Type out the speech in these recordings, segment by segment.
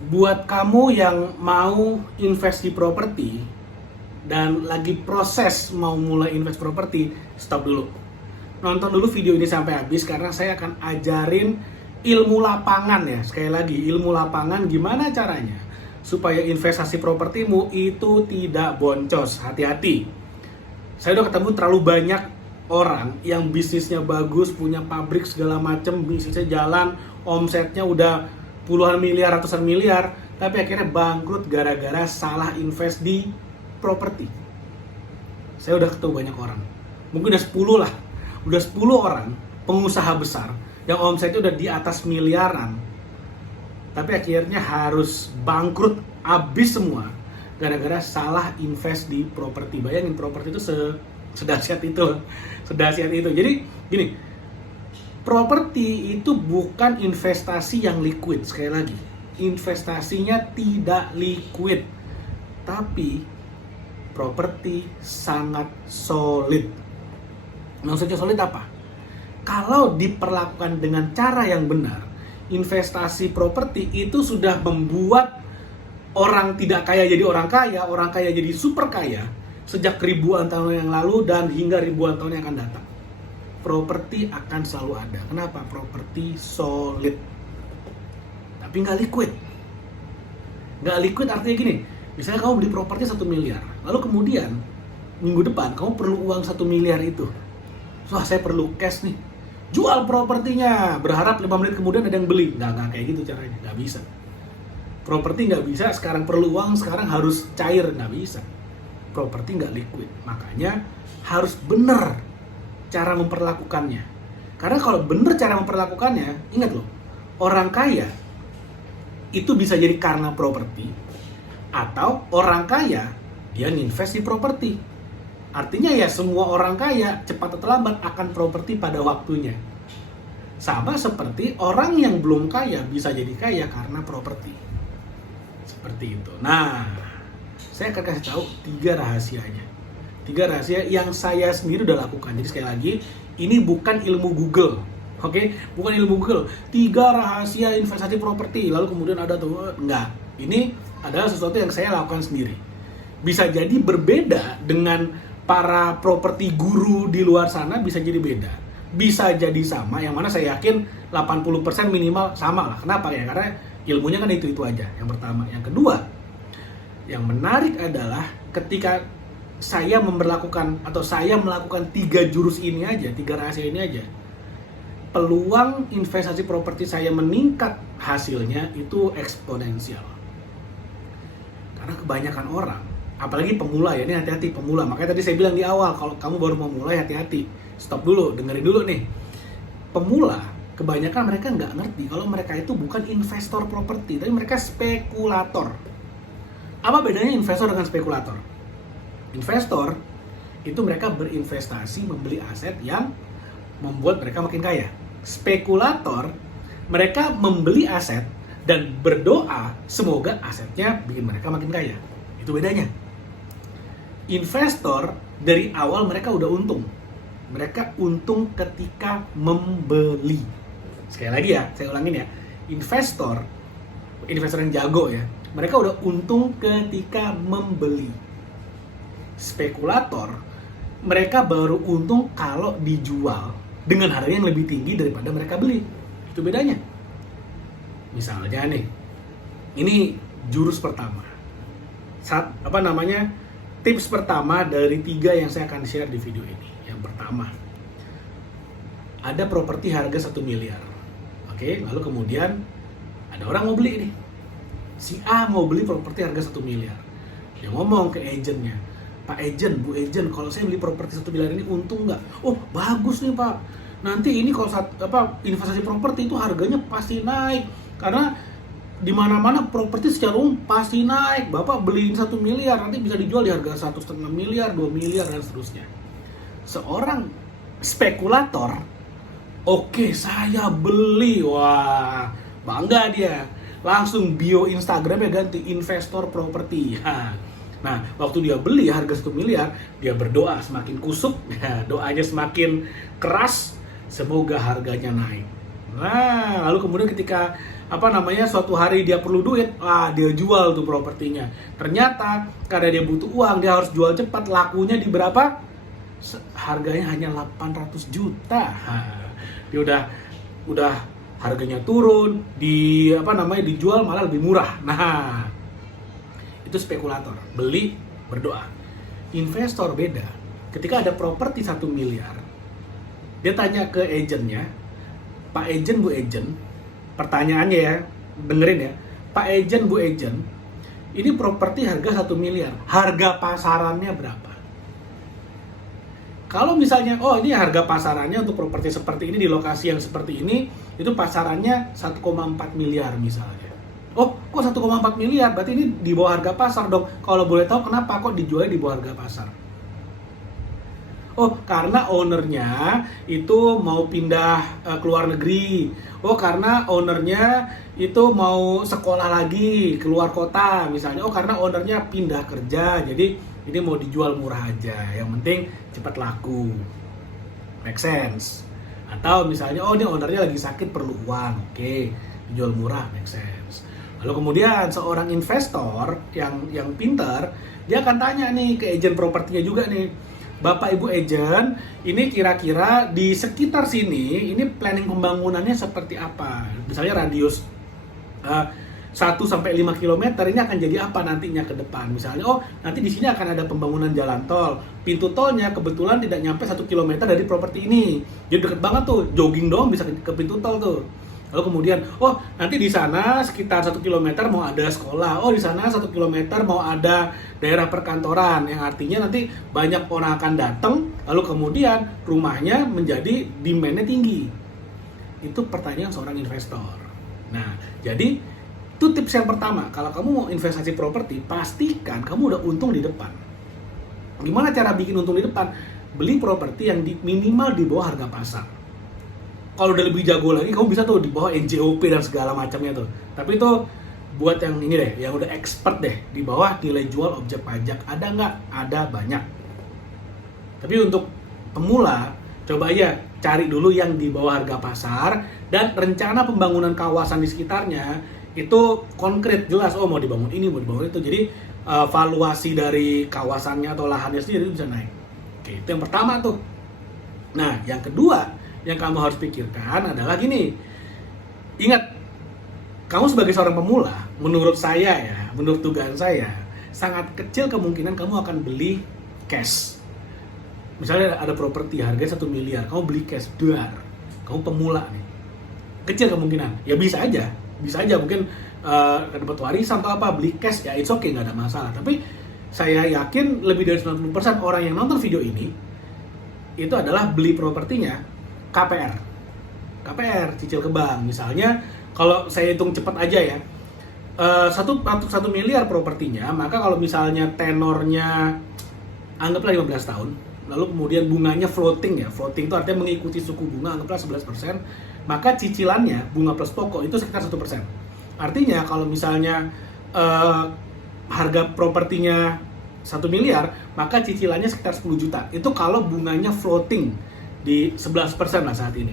Buat kamu yang mau invest di properti dan lagi proses mau mulai invest properti, stop dulu. Nonton dulu video ini sampai habis karena saya akan ajarin ilmu lapangan ya. Sekali lagi, ilmu lapangan gimana caranya supaya investasi propertimu itu tidak boncos. Hati-hati. Saya udah ketemu terlalu banyak orang yang bisnisnya bagus, punya pabrik segala macem, bisnisnya jalan, omsetnya udah puluhan miliar, ratusan miliar, tapi akhirnya bangkrut gara-gara salah invest di properti. Saya udah ketemu banyak orang, mungkin udah 10 lah, udah 10 orang pengusaha besar yang omsetnya udah di atas miliaran, tapi akhirnya harus bangkrut abis semua gara-gara salah invest di properti. Bayangin, properti itu sedahsyat itu, sedahsyat itu. Jadi gini, properti itu bukan investasi yang liquid. Sekali lagi, investasinya tidak liquid, tapi properti sangat solid. Maksudnya solid apa? Kalau diperlakukan dengan cara yang benar, investasi properti itu sudah membuat orang tidak kaya jadi orang kaya jadi super kaya sejak ribuan tahun yang lalu dan hingga ribuan tahun yang akan datang. Properti akan selalu ada. Kenapa? Properti solid, tapi nggak liquid. Nggak liquid artinya gini, misalnya kamu beli properti 1 miliar, lalu kemudian minggu depan kamu perlu uang 1 miliar itu. Wah, saya perlu cash nih, jual propertinya, berharap 5 menit kemudian ada yang beli. Nggak kayak gitu caranya, nggak bisa. Properti nggak bisa, sekarang perlu uang, sekarang harus cair, nggak bisa. Properti nggak liquid, makanya harus bener cara memperlakukannya. Karena kalau bener cara memperlakukannya, ingat loh, orang kaya itu bisa jadi karena properti, atau orang kaya dia nginvest di properti. Artinya ya semua orang kaya cepat atau lambat akan properti pada waktunya. Sama seperti orang yang belum kaya bisa jadi kaya karena properti. Seperti itu. Nah, saya akan kasih tahu 3 rahasianya. 3 rahasia yang saya sendiri udah lakukan. Jadi sekali lagi, ini bukan ilmu Google. Oke? Bukan ilmu Google. 3 rahasia investasi properti. Lalu kemudian ada tuh, enggak. Ini adalah sesuatu yang saya lakukan sendiri. Bisa jadi berbeda dengan para properti guru di luar sana, bisa jadi beda. Bisa jadi sama, yang mana saya yakin 80% minimal sama lah. Kenapa ya? Karena ilmunya kan itu aja. Yang pertama. Yang kedua, yang menarik adalah ketika saya memperlakukan atau saya melakukan 3 jurus ini aja, 3 rahasia ini aja, peluang investasi properti saya meningkat hasilnya itu eksponensial. Karena kebanyakan orang, apalagi pemula ya, ini hati-hati pemula. Makanya tadi saya bilang di awal, kalau kamu baru mau mulai hati-hati, stop dulu, dengerin dulu nih. Pemula, kebanyakan mereka nggak ngerti kalau mereka itu bukan investor properti, tapi mereka spekulator. Apa bedanya investor dengan spekulator? Investor itu mereka berinvestasi membeli aset yang membuat mereka makin kaya. Spekulator mereka membeli aset dan berdoa semoga asetnya bikin mereka makin kaya. Itu bedanya. Investor dari awal mereka udah untung. Mereka untung ketika membeli. Sekali lagi ya, saya ulangin ya. Investor yang jago ya, mereka udah untung ketika membeli. Spekulator, mereka baru untung kalau dijual dengan harga yang lebih tinggi daripada mereka beli. Itu bedanya. Misalnya nih, ini jurus pertama. Tips pertama dari 3 yang saya akan share di video ini. Yang pertama, ada properti harga 1 miliar. Oke, lalu kemudian ada orang mau beli nih. Si A mau beli properti harga 1 miliar. Dia ngomong ke agennya, Pak Ejen, Bu Ejen, kalau saya beli properti 1 miliar ini untung nggak? Oh, bagus nih Pak. Nanti ini kalau investasi properti itu harganya pasti naik. Karena di mana-mana properti secara umum pasti naik. Bapak beliin 1 miliar, nanti bisa dijual di harga 1,5 miliar, 2 miliar, dan seterusnya. Seorang spekulator, oke, saya beli. Wah, bangga dia. Langsung bio Instagramnya ganti investor properti. Nah, waktu dia beli harga 1 miliar, dia berdoa semakin kusuk, doanya semakin keras, semoga harganya naik. Nah, lalu kemudian ketika suatu hari dia perlu duit, dia jual tuh propertinya. Ternyata karena dia butuh uang, dia harus jual cepat. Lakunya di berapa? Harganya hanya 800 juta. Dia udah harganya turun, dijual malah lebih murah. Nah, itu spekulator, beli berdoa. Investor beda. Ketika ada properti 1 miliar, dia tanya ke agennya, Pak Agen, Bu Agen, pertanyaannya ya, dengerin ya, Pak Agen, Bu Agen, ini properti harga 1 miliar, harga pasarannya berapa? Kalau misalnya, ini harga pasarannya untuk properti seperti ini di lokasi yang seperti ini, itu pasarannya 1,4 miliar misalnya. Kok 1,4 miliar? Berarti ini di bawah harga pasar dong. Kalau boleh tahu kenapa kok dijualnya di bawah harga pasar? Karena ownernya itu mau pindah ke luar negeri. Karena ownernya itu mau sekolah lagi keluar kota misalnya. Karena ownernya pindah kerja. Jadi ini mau dijual murah aja. Yang penting cepat laku. Make sense. Atau misalnya, ini ownernya lagi sakit perlu uang. Oke, dijual murah, make sense. Lalu kemudian seorang investor yang pintar, dia akan tanya nih ke agen propertinya juga nih. Bapak Ibu agen, ini kira-kira di sekitar sini, ini planning pembangunannya seperti apa? Misalnya radius 1-5 km ini akan jadi apa nantinya ke depan? Misalnya, nanti di sini akan ada pembangunan jalan tol. Pintu tolnya kebetulan tidak nyampe 1 km dari properti ini. Jadi deket banget tuh, jogging doang bisa ke pintu tol tuh. Lalu kemudian, nanti di sana sekitar 1 km mau ada sekolah. Di sana 1 km mau ada daerah perkantoran. Yang artinya nanti banyak orang akan datang. Lalu kemudian rumahnya menjadi demand-nya tinggi. Itu pertanyaan seorang investor. Nah, jadi itu tips yang pertama. Kalau kamu mau investasi properti, pastikan kamu udah untung di depan. Gimana cara bikin untung di depan? Beli properti yang minimal di bawah harga pasar. Kalau udah lebih jago lagi, kamu bisa tuh di bawah NJOP dan segala macamnya tuh. Tapi itu buat yang ini deh, yang udah expert deh, di bawah nilai jual objek pajak. Ada nggak? Ada banyak. Tapi untuk pemula, coba aja cari dulu yang di bawah harga pasar dan rencana pembangunan kawasan di sekitarnya itu konkret, jelas. Mau dibangun ini, mau dibangun itu. Jadi valuasi dari kawasannya atau lahannya sendiri itu bisa naik. Oke, itu yang pertama tuh. Nah, yang kedua yang kamu harus pikirkan adalah gini. Ingat, kamu sebagai seorang pemula, menurut saya ya, menurut dugaan saya, sangat kecil kemungkinan kamu akan beli cash. Misalnya ada properti harganya 1 miliar, kamu beli cash, kamu pemula nih. Kecil kemungkinan, ya bisa aja mungkin dapat warisan atau apa, beli cash, ya it's okay, nggak ada masalah. Tapi saya yakin lebih dari 90% orang yang nonton video ini, itu adalah beli propertinya KPR, cicil ke bank. Misalnya, kalau saya hitung cepat aja ya, 1 miliar propertinya, maka kalau misalnya tenornya anggaplah 15 tahun, lalu kemudian bunganya floating ya, floating itu artinya mengikuti suku bunga, anggaplah 11%, maka cicilannya, bunga plus pokok itu sekitar 1%. Artinya kalau misalnya harga propertinya 1 miliar, maka cicilannya sekitar 10 juta. Itu kalau bunganya floating di 11% lah saat ini.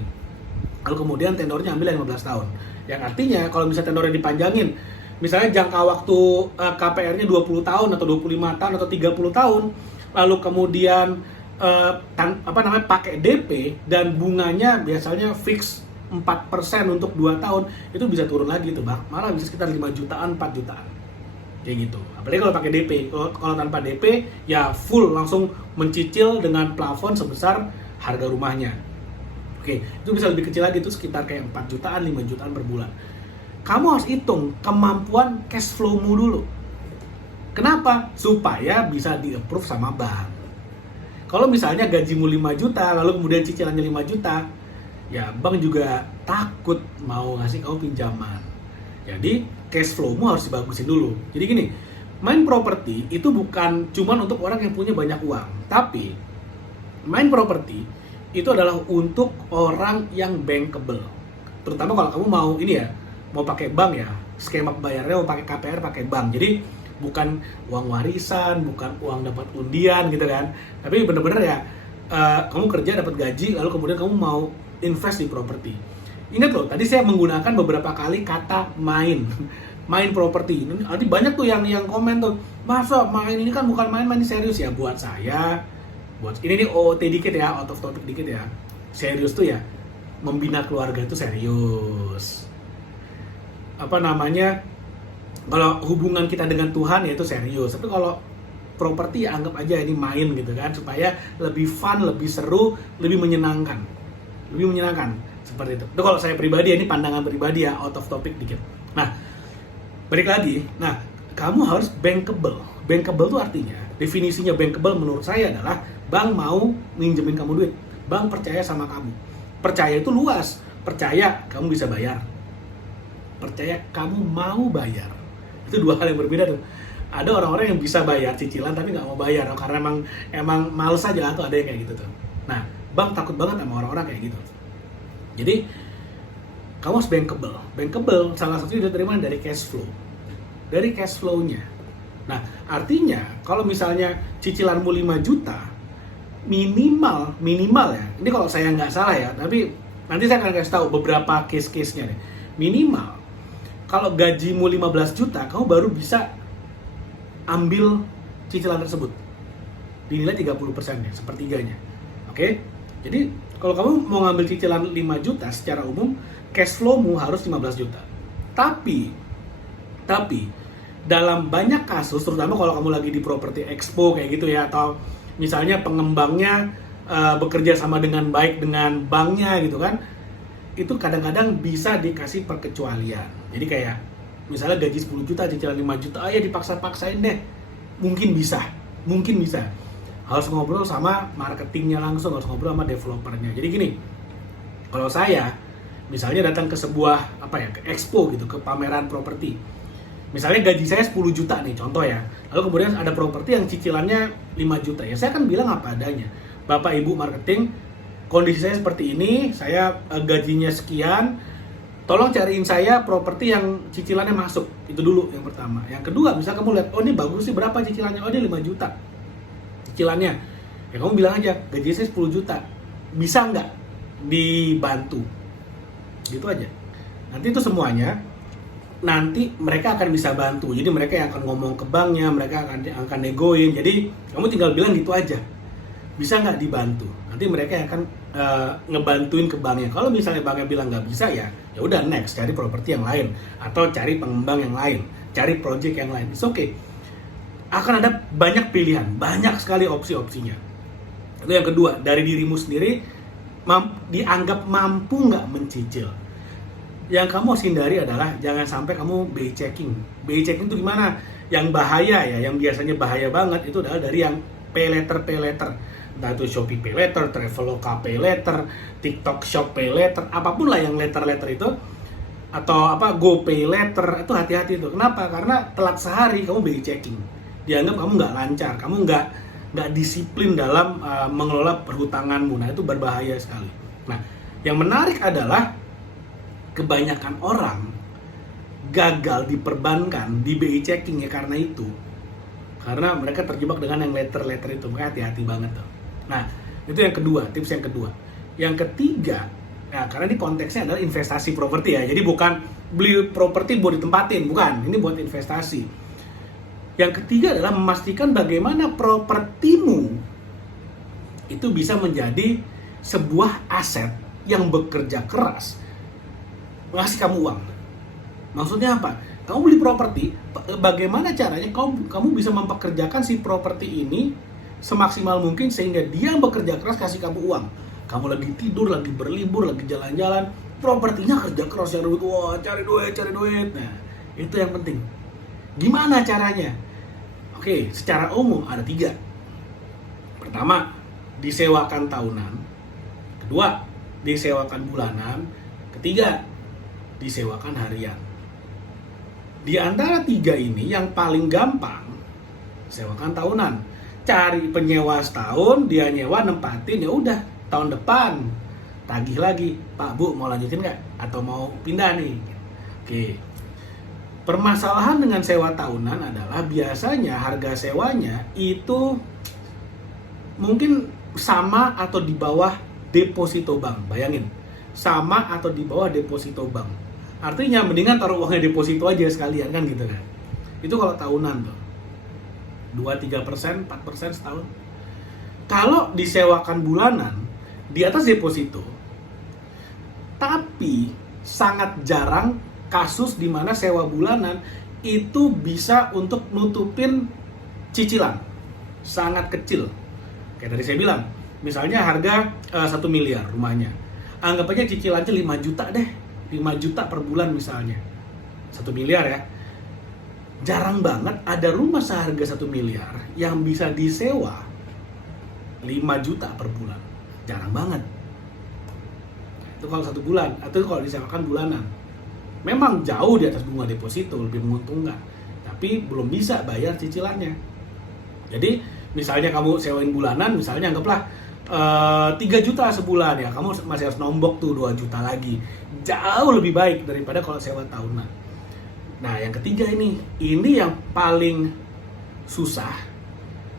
Lalu kemudian tenornya ambil 15 tahun. Yang artinya kalau misalnya tenornya dipanjangin, misalnya jangka waktu KPR-nya 20 tahun atau 25 tahun atau 30 tahun, lalu kemudian pakai DP dan bunganya biasanya fix 4% untuk 2 tahun, itu bisa turun lagi tuh, Bang. Malah bisa sekitar 5 jutaan, 4 jutaan. Kayak gitu. Apalagi kalau pakai DP. Kalau tanpa DP ya full langsung mencicil dengan plafon sebesar harga rumahnya. Oke, itu bisa lebih kecil lagi, itu sekitar kayak 4 jutaan, 5 jutaan per bulan. Kamu harus hitung kemampuan cash flow-mu dulu. Kenapa? Supaya bisa di-approve sama bank. Kalau misalnya gajimu 5 juta, lalu kemudian cicilannya 5 juta, ya bank juga takut mau ngasih kamu pinjaman. Jadi cash flow-mu harus dibagusin dulu. Jadi gini, main properti itu bukan cuma untuk orang yang punya banyak uang, tapi main properti itu adalah untuk orang yang bankable. Terutama kalau kamu mau pakai bank ya, skema bayarnya mau pakai KPR, pakai bank. Jadi bukan uang warisan, bukan uang dapat undian gitu kan. Tapi bener-bener ya, kamu kerja dapat gaji, lalu kemudian kamu mau invest di properti. Ingat loh, tadi saya menggunakan beberapa kali kata main. Main properti. Nanti banyak tuh yang komen tuh, masa main ini kan bukan main serius ya. Buat saya, ini nih OOT dikit ya, out of topic dikit ya. Serius tuh ya, membina keluarga itu serius. Apa namanya, kalau hubungan kita dengan Tuhan ya itu serius. Tapi kalau properti ya anggap aja ini main gitu kan, supaya lebih fun, lebih seru, lebih menyenangkan. Seperti itu. Itu kalau saya pribadi, ini pandangan pribadi ya, out of topic dikit. Nah, balik lagi. Nah, kamu harus bankable. Bankable itu artinya, definisinya bankable menurut saya adalah bank mau minjemin kamu duit. Bank percaya sama kamu. Percaya itu luas. Percaya kamu bisa bayar. Percaya kamu mau bayar. Itu dua hal yang berbeda tuh. Ada orang-orang yang bisa bayar cicilan tapi nggak mau bayar karena emang males aja, atau ada yang kayak gitu tuh. Nah, bank takut banget sama orang-orang kayak gitu. Jadi kamu harus bankable. Bankable salah satunya diterima dari cash flow. Dari cash flow-nya. Nah, artinya kalau misalnya cicilanmu 5 juta, minimal ya. Ini kalau saya nggak salah ya, tapi nanti saya akan kasih tahu beberapa case-case-nya nih. Minimal kalau gajimu 15 juta, kamu baru bisa ambil cicilan tersebut. Dinilai 30% ya, sepertiganya. Oke? Jadi kalau kamu mau ngambil cicilan 5 juta secara umum, cash flow-mu harus 15 juta. Tapi dalam banyak kasus, terutama kalau kamu lagi di properti expo kayak gitu ya, atau misalnya pengembangnya bekerja sama dengan baik dengan banknya gitu kan, itu kadang-kadang bisa dikasih perkecualian. Jadi kayak misalnya gaji 10 juta, cicilan 5 juta, ya dipaksa-paksain deh. Mungkin bisa. Harus ngobrol sama marketingnya langsung, harus ngobrol sama developernya. Jadi gini, kalau saya misalnya datang ke sebuah ke expo gitu, ke pameran properti. Misalnya gaji saya 10 juta nih, contoh ya. Lalu kemudian ada properti yang cicilannya 5 juta. Ya saya akan bilang apa adanya. Bapak Ibu marketing, kondisi saya seperti ini, saya gajinya sekian. Tolong cariin saya properti yang cicilannya masuk. Itu dulu yang pertama. Yang kedua, misal kamu lihat, oh ini bagus sih, berapa cicilannya? Oh ini 5 juta cicilannya. Ya kamu bilang aja, gaji saya 10 juta. Bisa nggak dibantu? Gitu aja. Nanti itu semuanya, nanti mereka akan bisa bantu. Jadi mereka yang akan ngomong ke banknya, mereka akan negoin. Jadi kamu tinggal bilang gitu aja. Bisa nggak dibantu? Nanti mereka yang akan ngebantuin ke banknya. Kalau misalnya banknya bilang nggak bisa ya udah next, cari properti yang lain atau cari pengembang yang lain, cari project yang lain. It's okay. Akan ada banyak pilihan, banyak sekali opsi-opsinya. Itu yang kedua, dari dirimu sendiri dianggap mampu nggak mencicil. Yang kamu harus hindari adalah jangan sampai kamu BI checking. BI checking itu gimana? Yang bahaya ya, yang biasanya bahaya banget itu adalah dari yang pay letter. Entah itu Shopee pay letter, Traveloka pay letter, TikTok Shop pay letter, apapun lah yang letter itu, atau GoPay letter, itu hati-hati itu. Kenapa? Karena telat sehari kamu BI checking. Dianggap kamu nggak lancar, kamu nggak disiplin dalam mengelola perhutanganmu. Nah itu berbahaya sekali. Nah yang menarik adalah kebanyakan orang gagal di perbankan, di BI checking ya karena itu. Karena mereka terjebak dengan yang letter itu. Makanya hati-hati banget tuh. Nah itu yang kedua, tips yang kedua. Yang ketiga, nah, karena ini konteksnya adalah investasi properti ya. Jadi bukan beli properti buat ditempatin, bukan. Ini buat investasi. Yang ketiga adalah memastikan bagaimana propertimu itu bisa menjadi sebuah aset yang bekerja keras ngasih kamu uang. Maksudnya apa? Kamu beli properti, bagaimana caranya kamu bisa mempekerjakan si properti ini semaksimal mungkin sehingga dia bekerja keras kasih kamu uang. Kamu lagi tidur, lagi berlibur, lagi jalan-jalan, propertinya kerja keras cari duit, cari duit. Nah, itu yang penting. Gimana caranya? Oke, secara umum ada 3. Pertama, disewakan tahunan. Kedua, disewakan bulanan. Ketiga, disewakan harian. Di antara 3 ini yang paling gampang sewakan tahunan. Cari penyewa setahun, dia nyewa nempatin, ya udah tahun depan tagih lagi. Pak Bu mau lanjutin nggak? Atau mau pindah nih? Oke. Permasalahan dengan sewa tahunan adalah biasanya harga sewanya itu mungkin sama atau di bawah deposito bank. Bayangin, sama atau di bawah deposito bank. Artinya mendingan taruh uangnya deposito aja sekalian kan gitu kan. Itu kalau tahunan tuh. 2-3%, 4% setahun. Kalau disewakan bulanan di atas deposito, tapi sangat jarang kasus di mana sewa bulanan itu bisa untuk nutupin cicilan. Sangat kecil. Kayak tadi saya bilang, misalnya harga 1 miliar rumahnya. Anggap aja cicilannya 5 juta deh. 5 juta per bulan misalnya. 1 miliar ya. Jarang banget ada rumah seharga 1 miliar yang bisa disewa 5 juta per bulan. Jarang banget. Itu kalau 1 bulan, atau kalau disewakan bulanan. Memang jauh di atas bunga deposito, lebih menguntungkan. Tapi belum bisa bayar cicilannya. Jadi misalnya kamu sewain bulanan, misalnya anggaplah 3 juta sebulan ya, kamu masih harus nombok tuh 2 juta lagi. Jauh lebih baik daripada kalau sewa tahunan. Nah yang ketiga ini yang paling susah,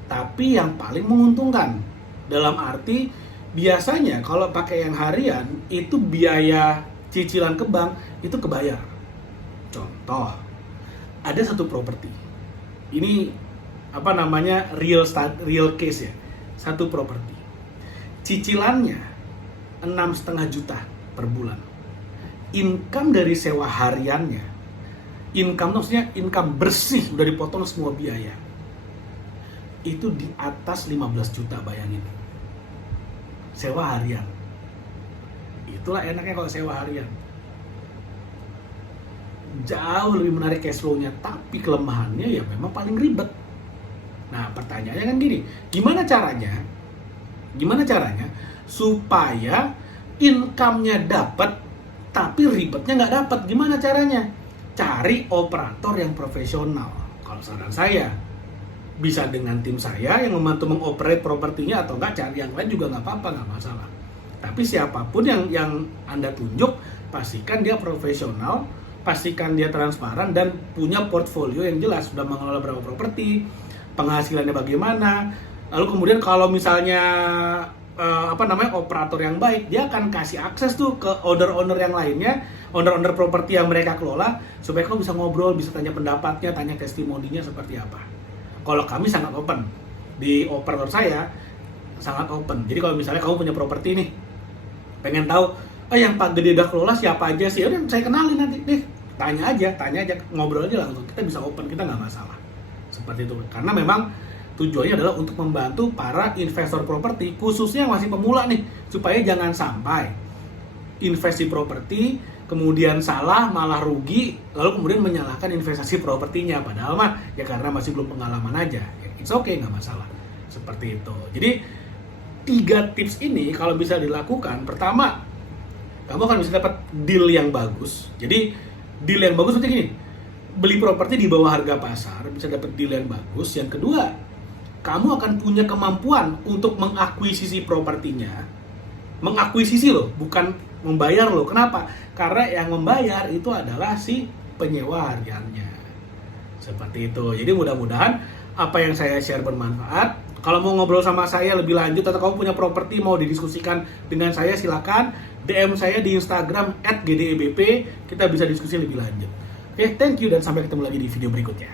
tapi yang paling menguntungkan. Dalam arti biasanya kalau pakai yang harian itu biaya cicilan ke bank itu kebayar. Contoh, ada satu properti. Ini real case ya. Satu properti. Cicilannya 6,5 juta per bulan. Income dari sewa hariannya, maksudnya income bersih, udah dipotong semua biaya, itu di atas 15 juta, bayangin. Sewa harian. Itulah enaknya kalau sewa harian. Jauh lebih menarik cash flow-nya, tapi kelemahannya ya memang paling ribet. Nah, pertanyaannya kan gini, gimana caranya supaya income-nya dapat tapi ribetnya nggak dapat? Gimana caranya? Cari operator yang profesional. Kalau saran saya, bisa dengan tim saya yang membantu mengoperate propertinya, atau enggak cari yang lain juga nggak apa-apa, nggak masalah. Tapi siapapun yang Anda tunjuk, pastikan dia profesional, pastikan dia transparan dan punya portfolio yang jelas, sudah mengelola berapa properti, penghasilannya bagaimana. Lalu kemudian kalau misalnya operator yang baik, dia akan kasih akses tuh ke owner-owner yang lainnya, owner-owner properti yang mereka kelola, supaya kamu bisa ngobrol, bisa tanya pendapatnya, tanya testimoninya seperti apa. Kalau kami sangat open, di operator saya sangat open. Jadi kalau misalnya kamu punya properti nih, pengen tahu yang Pak Gede udah kelola siapa aja sih, udah saya kenalin nanti deh, tanya aja, ngobrol aja langsung, kita bisa open, kita nggak masalah. Seperti itu. Karena memang tujuannya adalah untuk membantu para investor properti, khususnya yang masih pemula nih, supaya jangan sampai investasi properti kemudian salah, malah rugi, lalu kemudian menyalahkan investasi propertinya, padahal mah ya karena masih belum pengalaman aja. It's okay, nggak masalah. Seperti itu. Jadi 3 tips ini kalau bisa dilakukan, pertama, kamu akan bisa dapat deal yang bagus. Jadi deal yang bagus seperti gini, beli properti di bawah harga pasar, bisa dapat deal yang bagus. Yang kedua, kamu akan punya kemampuan untuk mengakuisisi propertinya. Mengakuisisi loh, bukan membayar loh. Kenapa? Karena yang membayar itu adalah si penyewa hariannya. Seperti itu. Jadi mudah-mudahan apa yang saya share bermanfaat. Kalau mau ngobrol sama saya lebih lanjut atau kamu punya properti mau didiskusikan dengan saya, silakan DM saya di Instagram @gdebp. Kita bisa diskusi lebih lanjut. Oke, thank you dan sampai ketemu lagi di video berikutnya.